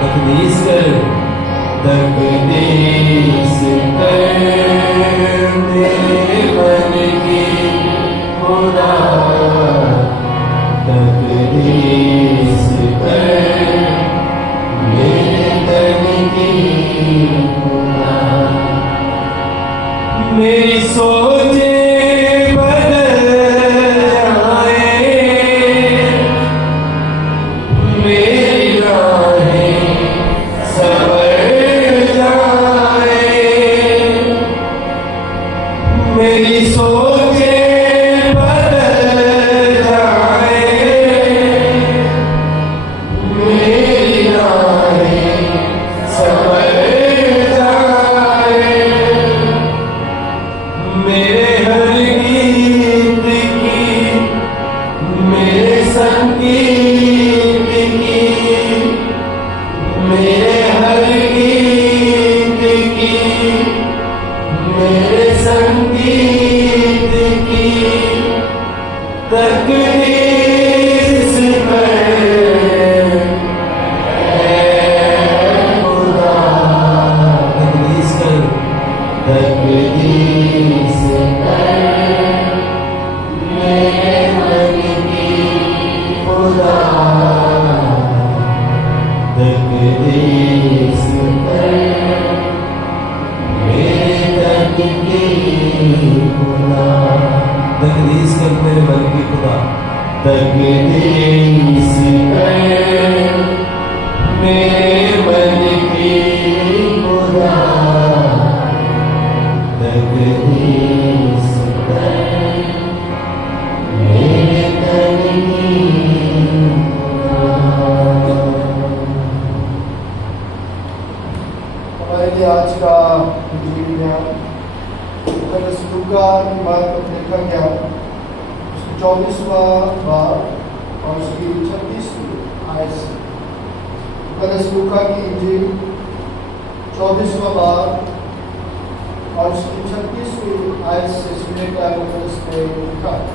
تقدیس کر میرے من کی خدا، تقدیس کر میرے تن کی خدا، میری سوچیں بدل جائے، میری راہیں سنور جائے، میری سوچیں بدل جائے، میری راہیں سنور جائے، میرے ہر گیت کی، میرے سنگیت کی، میرے ہر گیت کی، میرے سنگیت کی تقدیس کر اے خدا، تقدیس کر، تقدیس کر میرے من کی خدا، تقدیس کر میرے تن کی خدا، تقدیس کر میرے من کی خدا، تقدیس کر میرے من کی خدا، تقدیس کر میرے تن کی خدا۔ ہمارے لیے آج کا انجیل مقدس لوکا کی بات پر دیکھا گیا، اس کی 24واں باب اور اس کی 36ویں آیت سے۔ مقدس لوکا کی انجیل 24واں باب اور اس کی 36ویں آیت سے سننے کا مقدس نے لکھا ہے۔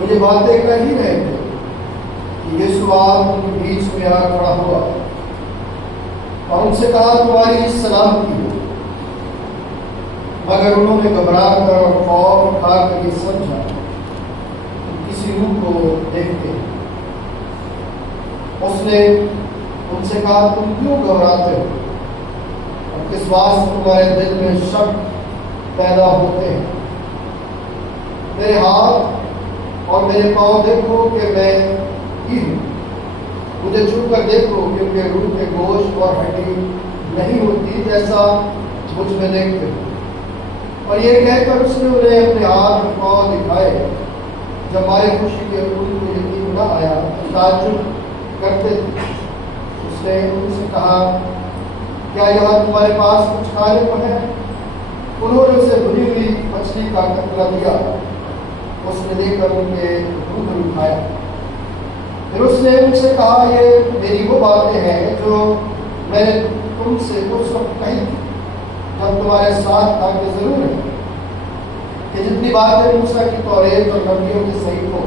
مجھے باتیں کر ہی رہے تھے کہ یسوع ان کے بیچ میں آ کھڑا ہوا اور ان سے کہا تمہاری سلامتی ہو، مگر انہوں نے گھبرا کر اور خوف کھا کر یہ سمجھا کہ کسی روح کو دیکھتے ہیں۔ اس نے ان سے کہا تم کیوں گھبراتے ہو اور کس واسطے تمہارے دل میں شک پیدا ہوتے ہیں؟ میرے ہاتھ اور میرے پاؤں دیکھو کہ میں ہی ہوں، مجھے چھو کر دیکھو کیونکہ روح کے گوشت اور ہڈی نہیں ہوتی جیسا مجھ میں دیکھتے ہو۔ اور یہ کہہ کر اس نے انہیں اپنے ہاتھ اور پاؤں دکھائے۔ جب ہماری خوشی کے ان کو یقین نہ آیا تو تعجب کرتے تھے۔ اس نے ان سے کہا کیا یہاں تمہارے پاس کچھ کھانے کو ہے؟ انہوں نے اسے بھنی ہوئی مچھلی کا ٹکڑا دیا، اس نے دے کر ان کے منہ میں اٹھایا۔ پھر اس نے ان سے کہا یہ میری وہ باتیں ہیں جو میں نے تم سے اس وقت کہی تھی جب تمہارے ساتھ تھا کہ ضرور ہے کہ جتنی باتیں موسیٰ کی توریت اور نبیوں کے صحیفوں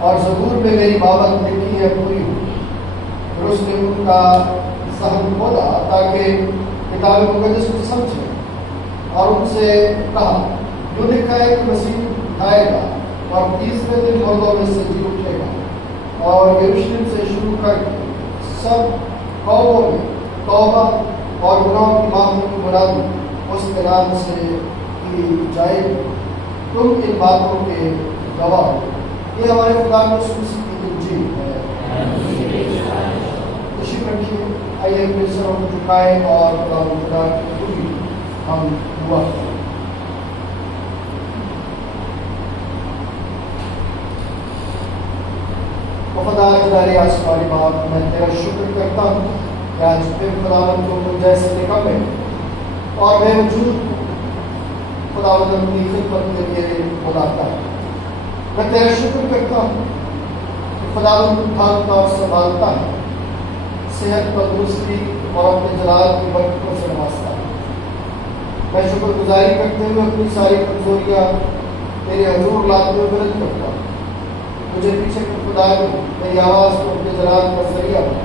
اور زبور میں میری بابت لکھی ہے پوری ہو۔ پھر اس نے ان کا ذہن کھولا تاکہ کتاب مقدس کو سمجھے، اور ان سے کہا جو لکھا ہے کہ مسیح اٹھائے گا اور تیسرے دن مردوں میں سے جی اٹھے گا، اور یروشلم سے شروع کر سب قوموں میں توبہ اور گناہوں کی معافی کی منادی اس کے نام سے کی جائے گی۔ تم ان باتوں کے گواہ ہو۔ یہ ہمارے خدا مسیح کی انجیل ہے۔ تشریف رکھیے، آئیے اپنے سروں کو جھکائیں اور خدا کی خوبی ہم دعا کریں۔ وفادار جلالِ آسمانی باپ، میں تیرا شکر کرتا ہوں کہ آج پھر خداوند کو مجھ جیسے نکمے اور بے وجود خداوند اپنی خدمت کے لیے بلاتا ہے۔ میں تیرا شکر کرتا ہوں کہ خداوند اٹھاتا اور سنبھالتا ہے، صحت تندرستی اور اپنے جلال کی برکتوں سے نوازتا ہے۔ میں شکر گزاری کرتے ہوئے اپنی ساری کمزوریاں تیرے حضور لاتے ہوئے ورد کرتا ہوں۔ مجھے پیچھے کے خدا نے میری آواز کو اپنے جلال کا ذریعہ بنا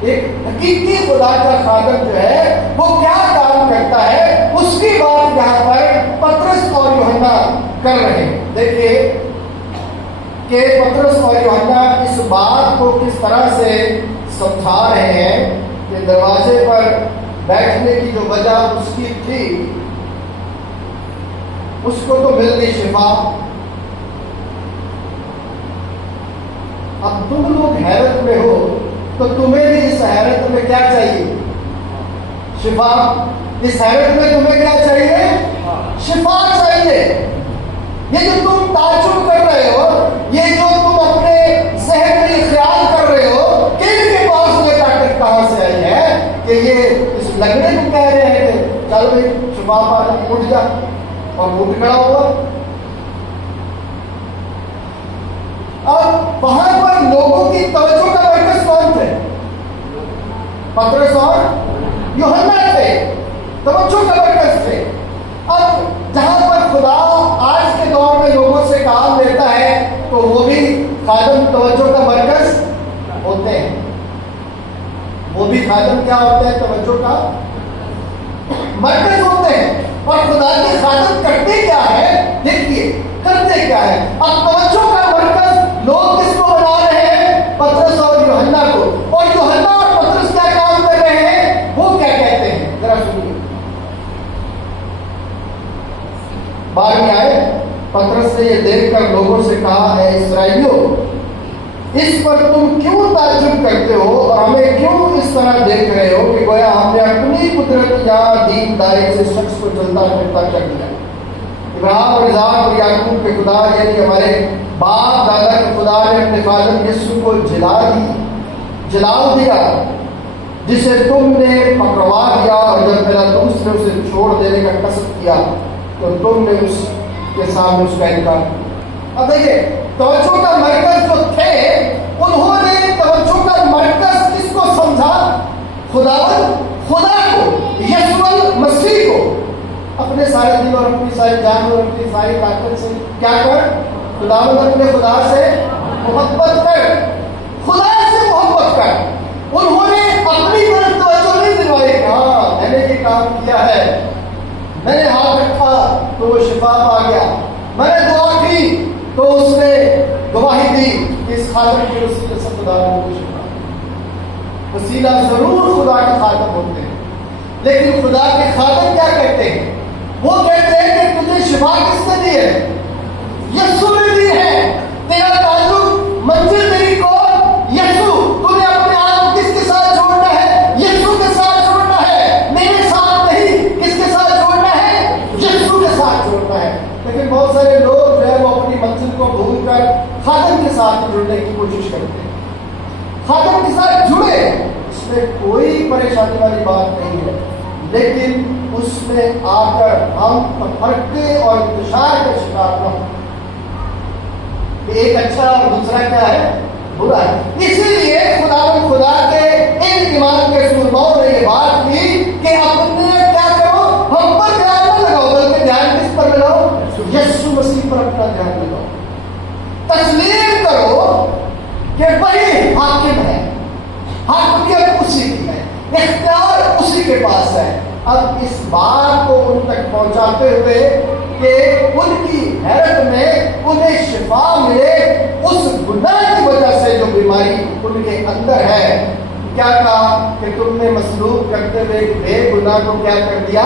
ایک حقیقی خدا کا خادم جو ہے وہ کیا کام کرتا ہے، اس کی بات یہاں پر پطرس اور یوحنا کر رہے ہیں۔ دیکھیے کہ پطرس اور یوحنا اس بات کو کس طرح سے سمجھا رہے ہیں کہ دروازے پر بیٹھنے کی جو وجہ اس کی تھی، اس کو تو مل گئی شفا۔ اب تم لوگ حیرت میں ہو تو تمہیں بھی اس حیرت میں کیا چاہیے؟ شفا۔ اس حیرت میں تمہیں کیا چاہیے؟ شفا چاہیے۔ یہ جو تم تعجب کر رہے ہو، یہ جو تم اپنے ذہن میں خیال کر رہے ہو کہ ان کے پاس یہ طاقت کہاں سے آئی ہے کہ یہ اس لگنے کو کہہ رہے ہیں کہ چل بھائی شفا پا اٹھ جا، اور اٹھ کھڑا ہوا۔ اب وہاں پر لوگوں کی توجہ کا مرکز کون تھے؟ پطرس اور یوحنا تھے، توجہ کا مرکز تھے۔ اب جہاں پر خدا آج کے دور میں لوگوں سے کام لیتا ہے تو وہ بھی خادم توجہ کا مرکز ہوتے ہیں، وہ بھی خادم کیا ہوتے ہیں؟ توجہ کا مرکز ہوتے ہیں۔ اور خدا کے خادم کرتے کیا ہے؟ دیکھیے کرتے کیا ہے۔ اب توجہ کا مرکز لوگ کس کو بنا رہے ہیں؟ پطرس اور یوحنا کو۔ اور یوحنا اور پطرس کیا کام کر رہے ہیں؟ وہ کیا کہتے ہیں؟ ذرا سنیے۔ 12ویں آیت، پطرس نے یہ دیکھ کر لوگوں سے کہا، اے اسرائیلیوں، اس پر تم کیوں تعجب کرتے ہو اور ہمیں کیوں اس طرح دیکھ رہے ہو کہ گویا ہم نے اپنی قدرت یا دینداری سے شخص کو جلتا پھرتا کر دیا؟ ابراہیم اور اسحاق اور یعقوب کے خدا یعنی ہمارے باپ دادا کے خدا نے اپنے خادم یسوع کو جلال دیا، جسے تم نے پکڑوا دیا، اور جب پیلاطس نے اسے چھوڑ دینے کا قصد کیا تو تم نے اس کے سامنے اس کا انکار کیا۔ اب دیکھیے توجہ کا مرکز جو تھے، انہوں نے توجہ کا مرکز کس کو سمجھا؟ خدا کو، یسوع المسیح کو۔ اپنے سارے دل اور اپنی ساری جان اور اپنی ساری طاقت سے کیا کر؟ اپنے خدا سے محبت کر، خدا سے محبت کر۔ انہوں نے اپنی طرف توجہ نہیں دلوائی کہ ہاں میں نے یہ کام کیا ہے، میں نے ہاتھ رکھا تو وہ شفا پا گیا، میں نے دعا کی تو اس نے گواہی دی کہ اس خادم کے وسیلے سے خدا نے مجھے شفا۔ وسیلہ ضرور خدا کے خادم ہوتے ہیں، لیکن خدا کے خادم کیا کہتے ہیں؟ وہ کہتے ہیں کہ تجھے شفا کس نے دی ہے؟ یسوع نے دی ہے۔ تیرا تعلق منزل تیری کو یسوع، تجھے اپنے آپ کو کس کے ساتھ جوڑنا ہے؟ یسوع کے ساتھ جوڑنا ہے، میرے ساتھ نہیں۔ کس کے ساتھ جوڑنا ہے؟ یسوع کے ساتھ جوڑنا ہے۔ لیکن بہت سارے لوگ جو ہے وہ اپنی منزل کو بھول کر خادم کے ساتھ جڑنے کی کوشش کرتے ہیں۔ خادم کے ساتھ جڑے، اس میں کوئی پریشانی والی بات نہیں ہے، لیکن اس میں آ کر ہم تفرقے اور انتشار کا شکار نہ ہوں کہ ایک اچھا اور دوسرا کیا ہے؟ برا ہے۔ اسی لیے خدا کے ان ایمان کے سرماؤں نے یہ بات کی کہ اپنے کیا کرو؟ ہم پر دھیان نہ لگاؤ، بلکہ دھیان کس پر لگاؤ؟ یسوع مسیح پر اپنا دھیان لگاؤ۔ تسلیم کرو کہ وہی حاکم ہے، حاکمیت اسی کی ہے، اختیار اسی کے پاس ہے۔ اب اس بات کو ان تک پہنچاتے ہوئے کہ ان کی حیرت میں انہیں شفا ملے اس گناہ کی وجہ سے جو بیماری ان کے اندر ہے، کیا کہا کہ تم نے مصلوب کرتے ہوئے بے گناہ کو کیا کر دیا؟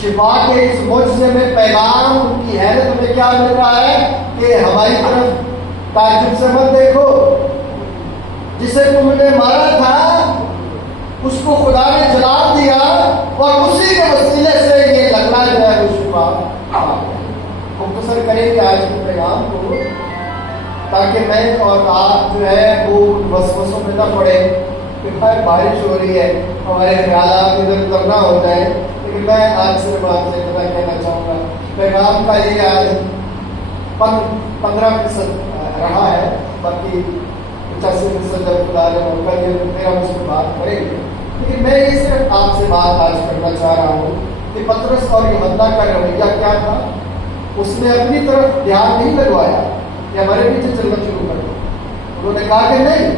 شفا کے اس معجزے میں پیغام ان کی حیرت میں کیا مل رہا ہے کہ ہماری طرف تعجب سے مت دیکھو، جسے تم نے مارا تھا اس کو خدا نے جلال دیا، اور اسی کے وسیلے سے یہ لگنا جو ہے وہ شفا۔ مختصر کریں گے آج کے پیغام کو تاکہ میں اور آپ جو ہے وہ وسوسوں میں نہ پڑے کہ بھائی بارش ہو رہی ہے، ہمارے خیالات ادھر ادھر نہ ہو جائے۔ لیکن میں آج صرف آپ سے اتنا کہنا چاہوں گا، پیغام کا یہ آج 15% رہا ہے، باقی 85% جب خدا نے موقع دیا تو پھر ہم اس پہ بات کریں گے۔ لیکن میں یہ صرف آپ سے بات آج کرنا چاہ رہا ہوں کہ پطرس اور یوحنا کا رویہ کیا تھا۔ اس نے اپنی طرف دھیان نہیں لگوایا کہ ہمارے پیچھے چلنا شروع کر دو، انہوں نے کہا کہ نہیں،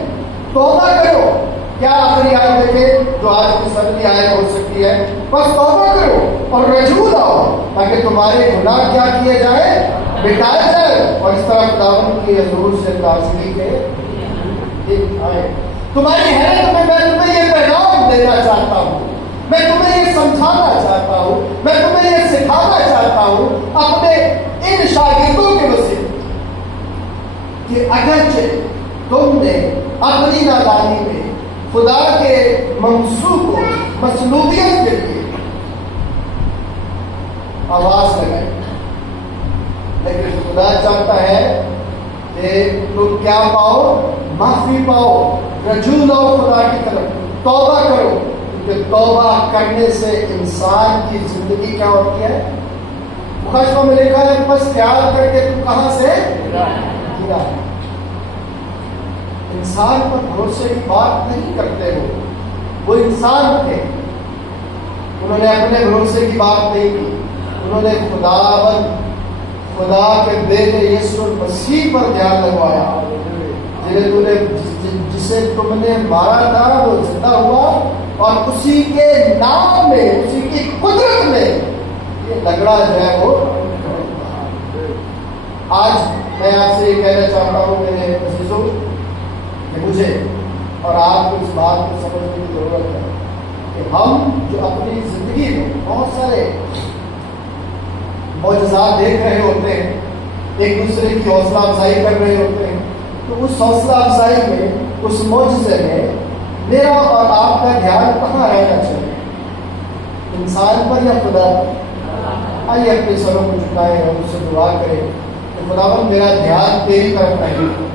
توبہ کرو. کیا آخری آیت دیکھیں جو آج کی سبھی آیت ہو سکتی ہے، بس توبہ کرو اور رجوع لاؤ تاکہ تمہارے گناہ کیا کیے جائے، مٹائے جائے، اور اس طرح خداوند کی حضور سے تازگی کے دن آئے. تمہاری حیرت میں تمہیں یہ پیغام دینا چاہتا ہوں، میں تمہیں یہ سمجھانا چاہتا ہوں، میں تمہیں یہ سکھانا چاہتا ہوں اپنے ان شاگردوں کے وسیلے کہ اگرچہ تم نے اپنی نادانی میں خدا کے منصوب کو مصلوبیت کے لیے آواز لگائی، لیکن خدا چاہتا ہے کہ تم کیا پاؤ، معافی پاؤ، رجوع لاؤ خدا کی طرف، توبہ کرو. کیونکہ توبہ کرنے سے انسان کی زندگی کیا ہوتی ہے، مختصر میں لکھا ہے بس خیال کر کے تم کہاں سے گرا. انسان پر بھروسے کی بات نہیں کرتے ہو، وہ انسان تھے، انہوں نے اپنے بھروسے کی بات نہیں کی، انہوں نے خدا کے بیٹے یسوع مسیح پر دھیان لگوایا، جسے تم نے مارا تھا وہ زندہ ہوا، اور اسی کے نام میں، اسی کی قدرت میں یہ لگڑا جو ہے وہ. آج میں آپ سے یہ کہنا چاہتا ہوں میرے عزیزوں کہ مجھے اور آپ کو اس بات کو سمجھنے کی ضرورت ہے کہ ہم جو اپنی زندگی میں بہت سارے معجزات دیکھ رہے ہوتے ہیں، ایک دوسرے کی حوصلہ افزائی کر رہے ہوتے ہیں، تو اس حوصلہ افزائی میں، اس معجزے میں میرا اور آپ کا دھیان کہاں رہنا چاہیے، انسان پر یا خدا پر؟ آئیے اپنے سروں کو جھکائیں اور اس سے دعا کریں کہ خداوند میرا دھیان تیری طرف نہیں،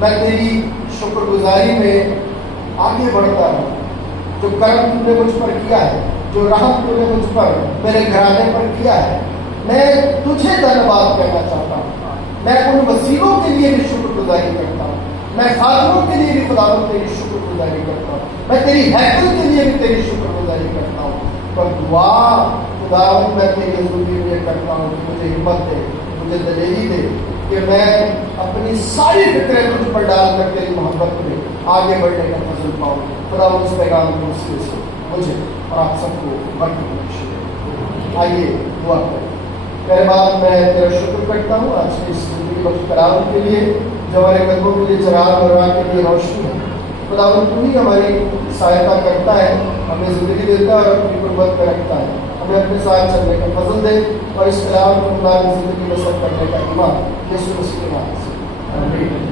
میں تیری شکر گزاری میں آگے بڑھتا ہوں. جو کرم تم نے مجھ پر کیا ہے، جو رحم تم نے مجھ پر، میرے گھرانے پر کیا ہے، میں تجھے دھنیواد کہنا چاہتا ہوں. میں ان وسیلوں کے لیے بھی شکر گزاری کرتا ہوں، میں خادموں کے لیے بھی خداوند تیری شکر گزاری کرتا ہوں، میں تیری ہیکل کے لیے بھی تیری شکر گزاری کرتا ہوں. پر دعا خداوند میں تیری حضوری میں کرتا ہوں کہ مجھے ہمت دے، مجھے دلیری دے کہ میں اپنی ساری فکریں تجھ پر ڈال کر تیری محبت میں آگے بڑھنے کا فضل پاؤں. خداوند اس پیغام کے وسیلے سے مجھے اور آپ سب کو برکت بخشے. آئیے دعا کریں. پہلے بات میں تیرا شکر کرتا ہوں آج کی اس زندگی بخش کلام کے لیے جو ہمارے قدموں کے لیے چراغ اور راہ کے لیے روشنی ہے. خداوند تو ہی ہماری سہایتا کرتا ہے، ہمیں زندگی دیتا ہے اور اپنی قربت میں رکھتا ہے. ہمیں اپنے ساتھ چلنے کا فضل دے اور اس کلام کو خدا کی زندگی میں سب کرنے کا ایمان یسوع مسیح کے نام سے آمین.